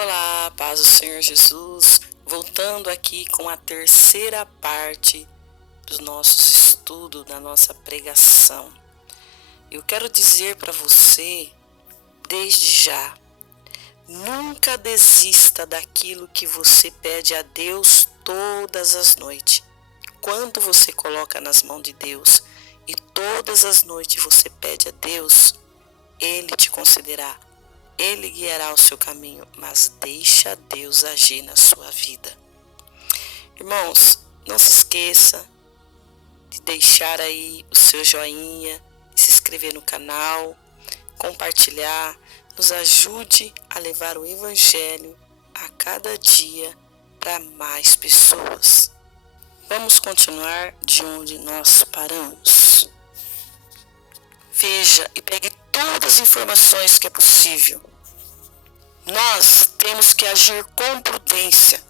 Olá, paz do Senhor Jesus, voltando aqui com a terceira parte dos nossos estudos, da nossa pregação. Eu quero dizer para você, desde já, nunca desista daquilo que você pede a Deus todas as noites. Quando você coloca nas mãos de Deus e todas as noites você pede a Deus, Ele te concederá. Ele guiará o seu caminho, mas deixa Deus agir na sua vida. Irmãos, não se esqueça de deixar aí o seu joinha, se inscrever no canal, compartilhar, nos ajude a levar o Evangelho a cada dia para mais pessoas. Vamos continuar de onde nós paramos. Veja e pegue todas as informações que é possível. Nós temos que agir com prudência,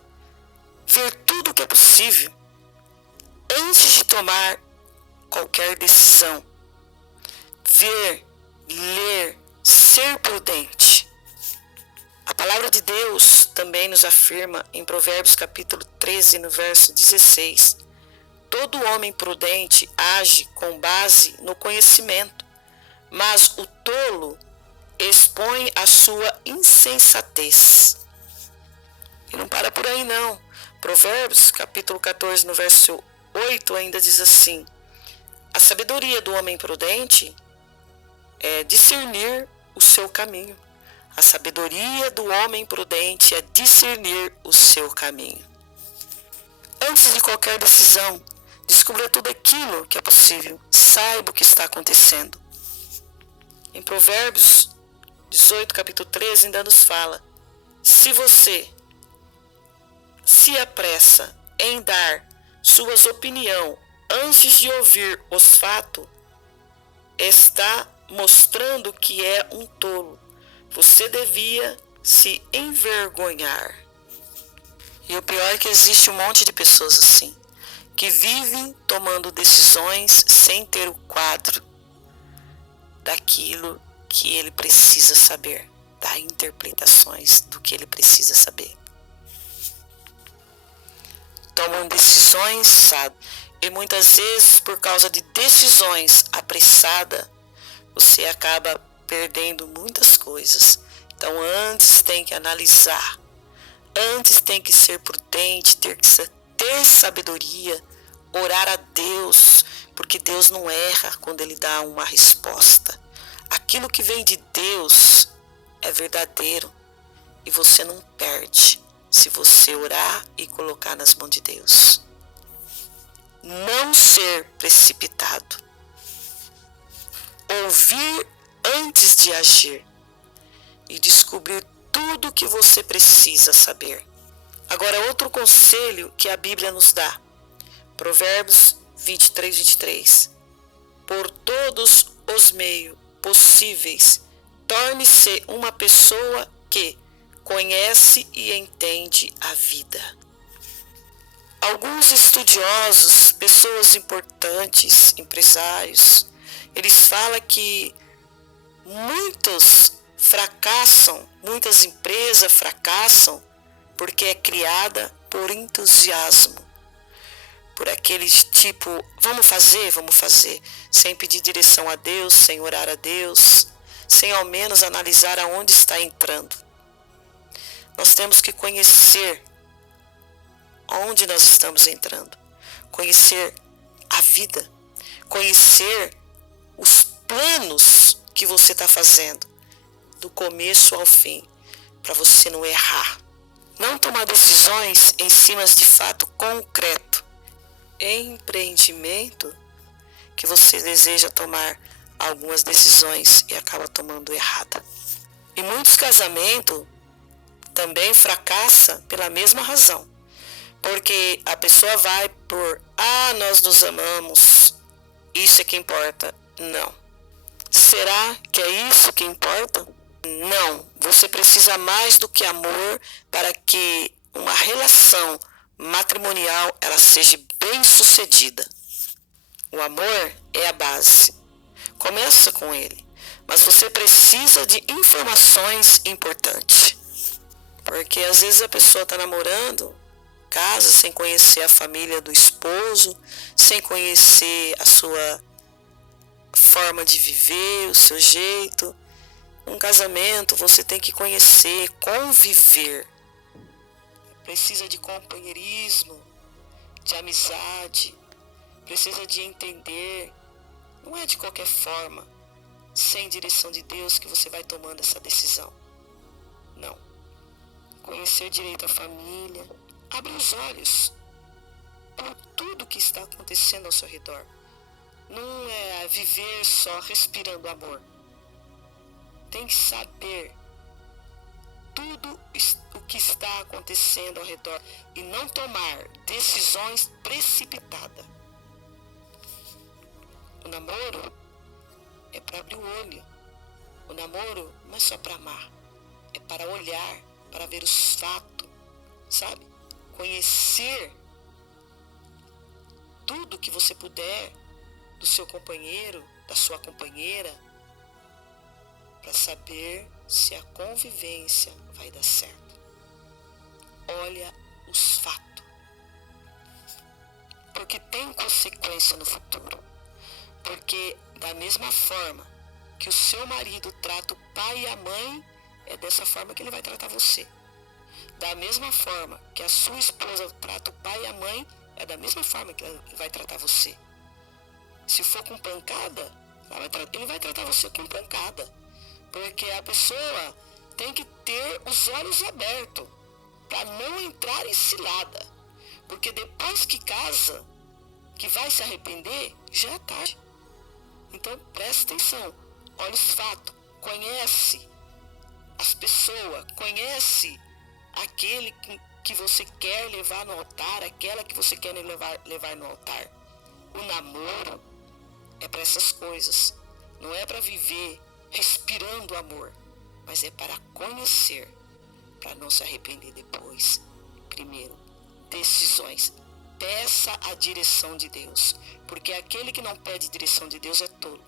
ver tudo o que é possível, antes de tomar qualquer decisão. Ver, ler, ser prudente. A palavra de Deus também nos afirma em Provérbios capítulo 13, no verso 16, todo homem prudente age com base no conhecimento, mas o tolo expõe a sua insensatez. E não para por aí não. Provérbios capítulo 14, no verso 8 ainda diz assim: a sabedoria do homem prudente é discernir o seu caminho. A sabedoria do homem prudente é discernir o seu caminho. Antes de qualquer decisão, descubra tudo aquilo que é possível. Saiba o que está acontecendo. Em Provérbios 18, capítulo 13, ainda nos fala: se você se apressa em dar suas opiniões antes de ouvir os fatos, está mostrando que é um tolo. Você devia se envergonhar. E o pior é que existe um monte de pessoas assim, que vivem tomando decisões sem ter o quadro daquilo que ele precisa saber, dar interpretações do que ele precisa saber. Tomam decisões, sabe? E muitas vezes, por causa de decisões apressadas, você acaba perdendo muitas coisas. Então, antes tem que analisar, antes tem que ser prudente, ter sabedoria, orar a Deus, porque Deus não erra quando Ele dá uma resposta. Aquilo que vem de Deus é verdadeiro e você não perde se você orar e colocar nas mãos de Deus. Não ser precipitado. Ouvir antes de agir e descobrir tudo o que você precisa saber. Agora, outro conselho que a Bíblia nos dá. Provérbios 23, 23. Por todos os meios possíveis, torne-se uma pessoa que conhece e entende a vida. Alguns estudiosos, pessoas importantes, empresários, eles falam que muitos fracassam, muitas empresas fracassam porque é criada por entusiasmo. Por aqueles tipo, vamos fazer, sem pedir direção a Deus, sem orar a Deus, sem ao menos analisar aonde está entrando. Nós temos que conhecer onde nós estamos entrando, conhecer a vida, conhecer os planos que você está fazendo, do começo ao fim, para você não errar. Não tomar decisões em cima de fato concreto. Empreendimento que você deseja tomar algumas decisões e acaba tomando errada. E muitos casamentos também fracassam pela mesma razão. Porque a pessoa vai por, nós nos amamos, isso é que importa. Não. Será que é isso que importa? Não. Você precisa mais do que amor para que uma relação matrimonial ela seja bem sucedida. O amor é a base. Começa com ele. Mas você precisa de informações importantes. Porque às vezes a pessoa está namorando, casa sem conhecer a família do esposo, sem conhecer a sua forma de viver, o seu jeito. Um casamento você tem que conhecer, conviver. Precisa de companheirismo, de amizade, precisa de entender. Não é de qualquer forma, sem direção de Deus, que você vai tomando essa decisão. Não. Conhecer direito a família, abre os olhos por tudo que está acontecendo ao seu redor. Não é viver só respirando amor. Tem que saber tudo o que está acontecendo ao redor e não tomar decisões precipitadas. O namoro é para abrir o olho. O namoro não é só para amar, é para olhar, para ver os fatos, sabe? Conhecer tudo que você puder do seu companheiro, da sua companheira, para saber se a convivência vai dar certo. Olha os fatos, porque tem consequência no futuro. Porque da mesma forma que o seu marido trata o pai e a mãe, é dessa forma que ele vai tratar você. Da mesma forma que a sua esposa trata o pai e a mãe, é da mesma forma que ele vai tratar você. Se for com pancada, ele vai tratar você com pancada. Porque a pessoa tem que ter os olhos abertos para não entrar em cilada. Porque depois que casa, que vai se arrepender, já é tarde. Então preste atenção, olha os fatos, conhece as pessoas, conhece aquele que você quer levar no altar, aquela que você quer levar no altar. O namoro é para essas coisas, não é para viver respirando amor, mas é para conhecer, para não se arrepender depois. Primeiro, decisões. Peça a direção de Deus, porque aquele que não pede direção de Deus é tolo,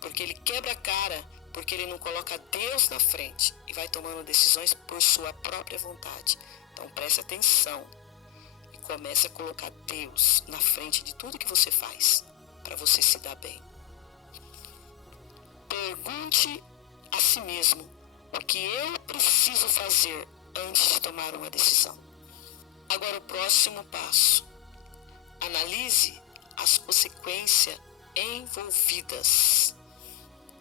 porque ele quebra a cara, porque ele não coloca Deus na frente e vai tomando decisões por sua própria vontade. Então preste atenção e comece a colocar Deus na frente de tudo que você faz, para você se dar bem. Pergunte a si mesmo o que eu preciso fazer antes de tomar uma decisão. Agora o próximo passo. Analise as consequências envolvidas.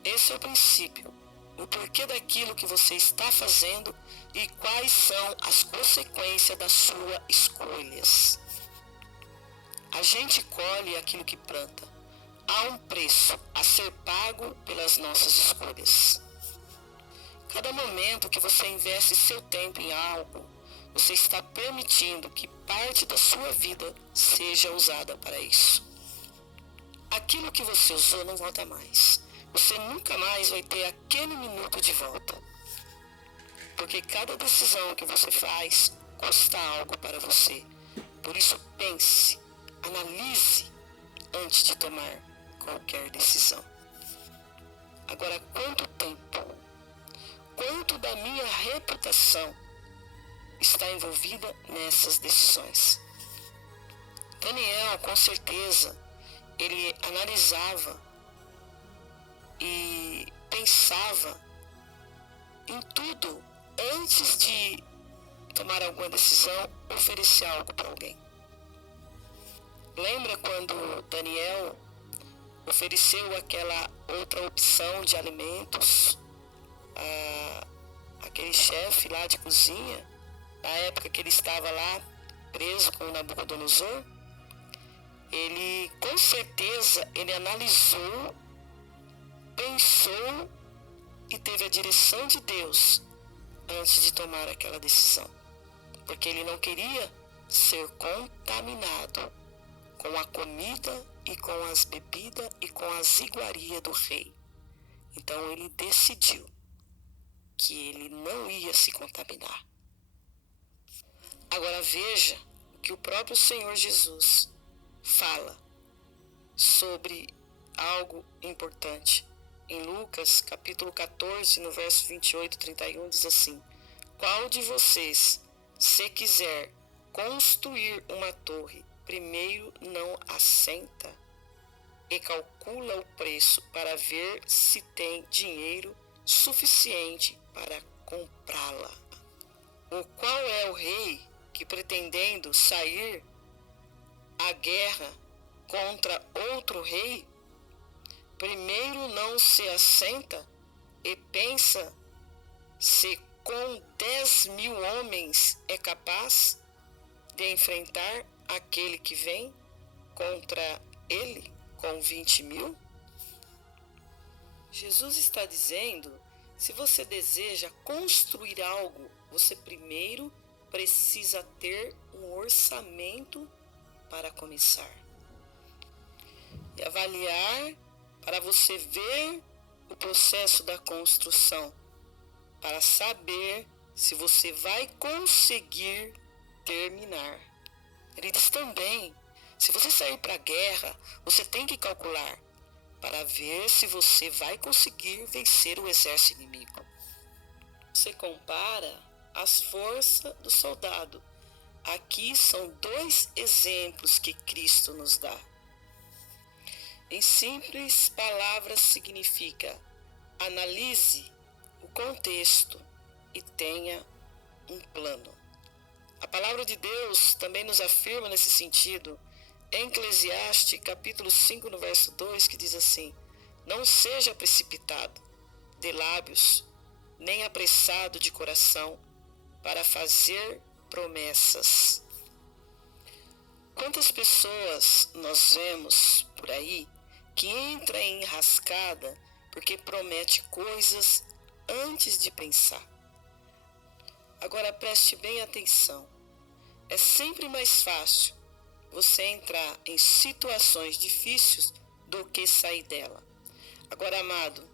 Esse é o princípio. O porquê daquilo que você está fazendo e quais são as consequências das suas escolhas. A gente colhe aquilo que planta. Há um preço a ser pago pelas nossas escolhas. Cada momento que você investe seu tempo em algo, você está permitindo que parte da sua vida seja usada para isso. Aquilo que você usou não volta mais. Você nunca mais vai ter aquele minuto de volta. Porque cada decisão que você faz custa algo para você. Por isso pense, analise antes de tomar qualquer decisão. Agora, quanto tempo, quanto da minha reputação está envolvida nessas decisões? Daniel, com certeza, ele analisava e pensava em tudo antes de tomar alguma decisão, oferecer algo para alguém. Lembra quando Daniel ofereceu aquela outra opção de alimentos aquele chefe lá de cozinha, na época que ele estava lá preso com Nabucodonosor? Ele, com certeza, ele analisou, pensou e teve a direção de Deus antes de tomar aquela decisão. Porque ele não queria ser contaminado com a comida e com as bebidas e com as iguarias do rei. Então ele decidiu que ele não ia se contaminar. Agora veja que o próprio Senhor Jesus fala sobre algo importante. Em Lucas, capítulo 14, no verso 28 e 31, diz assim: qual de vocês, se quiser construir uma torre, primeiro não assenta e calcula o preço para ver se tem dinheiro suficiente para comprá-la? Ou qual é o rei que, pretendendo sair à guerra contra outro rei, primeiro não se assenta e pensa se com 10.000 homens é capaz de enfrentar aquele que vem contra ele com 20.000? Jesus está dizendo, se você deseja construir algo, você primeiro precisa ter um orçamento para começar. E avaliar para você ver o processo da construção, para saber se você vai conseguir terminar. Ele diz também, se você sair para a guerra, você tem que calcular para ver se você vai conseguir vencer o exército inimigo. Você compara as forças do soldado. Aqui são 2 exemplos que Cristo nos dá. Em simples palavras significa, analise o contexto e tenha um plano. A palavra de Deus também nos afirma nesse sentido, em Eclesiastes, capítulo 5, no verso 2, que diz assim, não seja precipitado de lábios, nem apressado de coração, para fazer promessas. Quantas pessoas nós vemos por aí que entram em enrascada porque promete coisas antes de pensar? Agora preste bem atenção. É sempre mais fácil você entrar em situações difíceis do que sair dela. Agora, amado,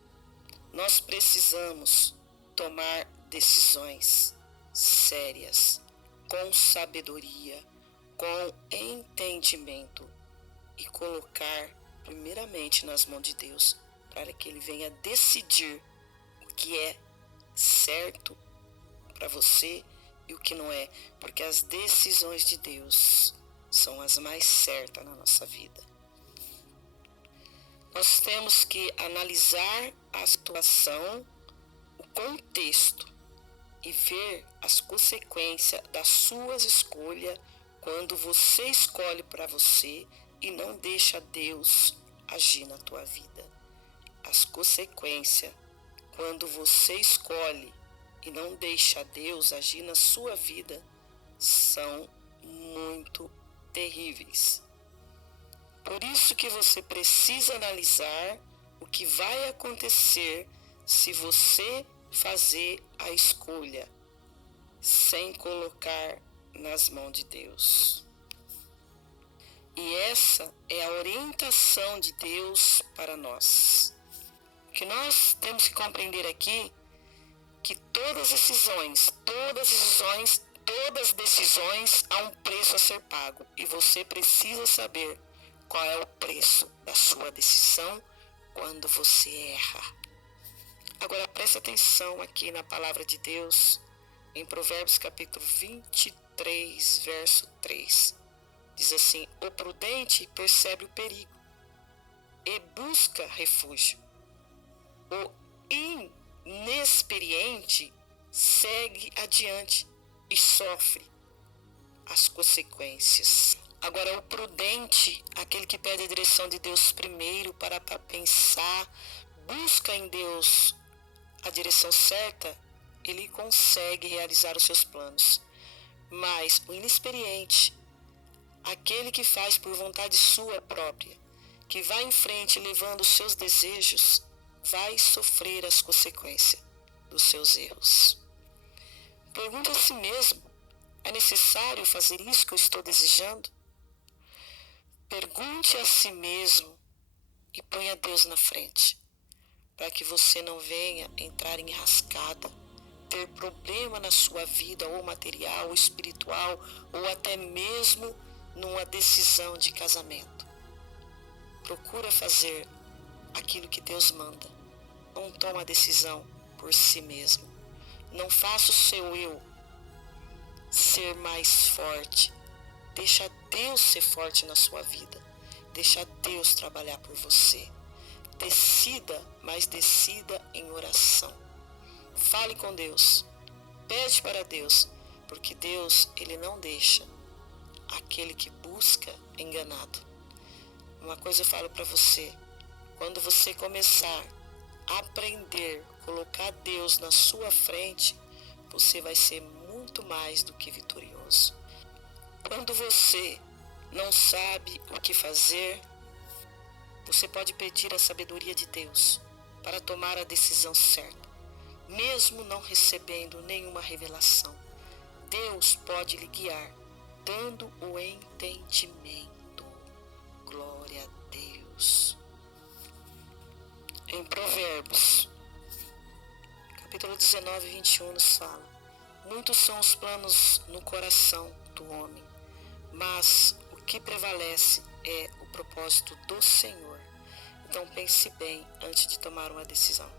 nós precisamos tomar decisões sérias, com sabedoria, com entendimento e colocar primeiramente nas mãos de Deus, para que Ele venha decidir o que é certo para você e o que não é, porque as decisões de Deus são as mais certas na nossa vida. Nós temos que analisar a situação, o contexto e ver as consequências das suas escolhas quando você escolhe para você e não deixa Deus agir na tua vida. As consequências quando você escolhe e não deixa Deus agir na sua vida são muito terríveis. Por isso que você precisa analisar o que vai acontecer se você fazer a escolha sem colocar nas mãos de Deus. E essa é a orientação de Deus para nós. O que nós temos que compreender aqui que todas decisões há um preço a ser pago e você precisa saber qual é o preço da sua decisão quando você erra. Agora preste atenção aqui na palavra de Deus, em Provérbios capítulo 23, verso 3. Diz assim, o prudente percebe o perigo e busca refúgio. O inexperiente segue adiante e sofre as consequências. Agora, o prudente, aquele que pede a direção de Deus primeiro para pensar, busca em Deus a direção certa, ele consegue realizar os seus planos. Mas o inexperiente, aquele que faz por vontade sua própria, que vai em frente levando os seus desejos, vai sofrer as consequências dos seus erros. Pergunte a si mesmo, é necessário fazer isso que eu estou desejando? Pergunte a si mesmo e ponha Deus na frente, para que você não venha entrar em enrascada, ter problema na sua vida, ou material, ou espiritual, ou até mesmo numa decisão de casamento. Procura fazer aquilo que Deus manda. Não toma a decisão por si mesmo. Não faça o seu eu ser mais forte. Deixa Deus ser forte na sua vida. Deixa Deus trabalhar por você. Decida, mas decida em oração. Fale com Deus. Pede para Deus, porque Deus, Ele não deixa aquele que busca enganado. Uma coisa eu falo para você, quando você começar a aprender, colocar Deus na sua frente, você vai ser muito mais do que vitorioso. Quando você não sabe o que fazer, você pode pedir a sabedoria de Deus para tomar a decisão certa, mesmo não recebendo nenhuma revelação. Deus pode lhe guiar, dando o entendimento. Glória a Deus. Em Provérbios, capítulo 19, 21, nos fala: muitos são os planos no coração do homem, mas o que prevalece é o propósito do Senhor. Então pense bem antes de tomar uma decisão.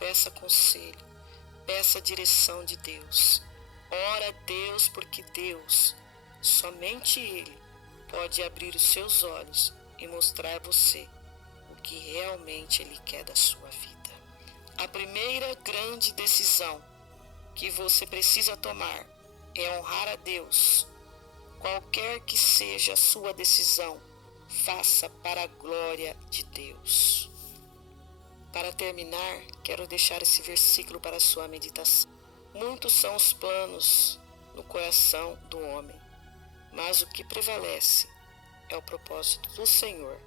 Peça conselho, peça a direção de Deus. Ora a Deus, porque Deus, somente Ele, pode abrir os seus olhos e mostrar a você o que realmente Ele quer da sua vida. A primeira grande decisão que você precisa tomar é honrar a Deus. Qualquer que seja a sua decisão, faça para a glória de Deus. Para terminar, quero deixar esse versículo para a sua meditação. Muitos são os planos no coração do homem, mas o que prevalece é o propósito do Senhor.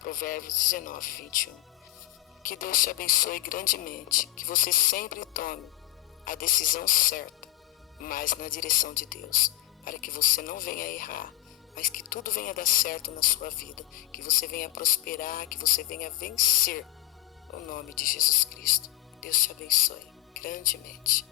Provérbios 19, 21. Que Deus te abençoe grandemente, que você sempre tome a decisão certa, mas na direção de Deus, para que você não venha errar, mas que tudo venha dar certo na sua vida, que você venha prosperar, que você venha vencer, no nome de Jesus Cristo. Deus te abençoe grandemente.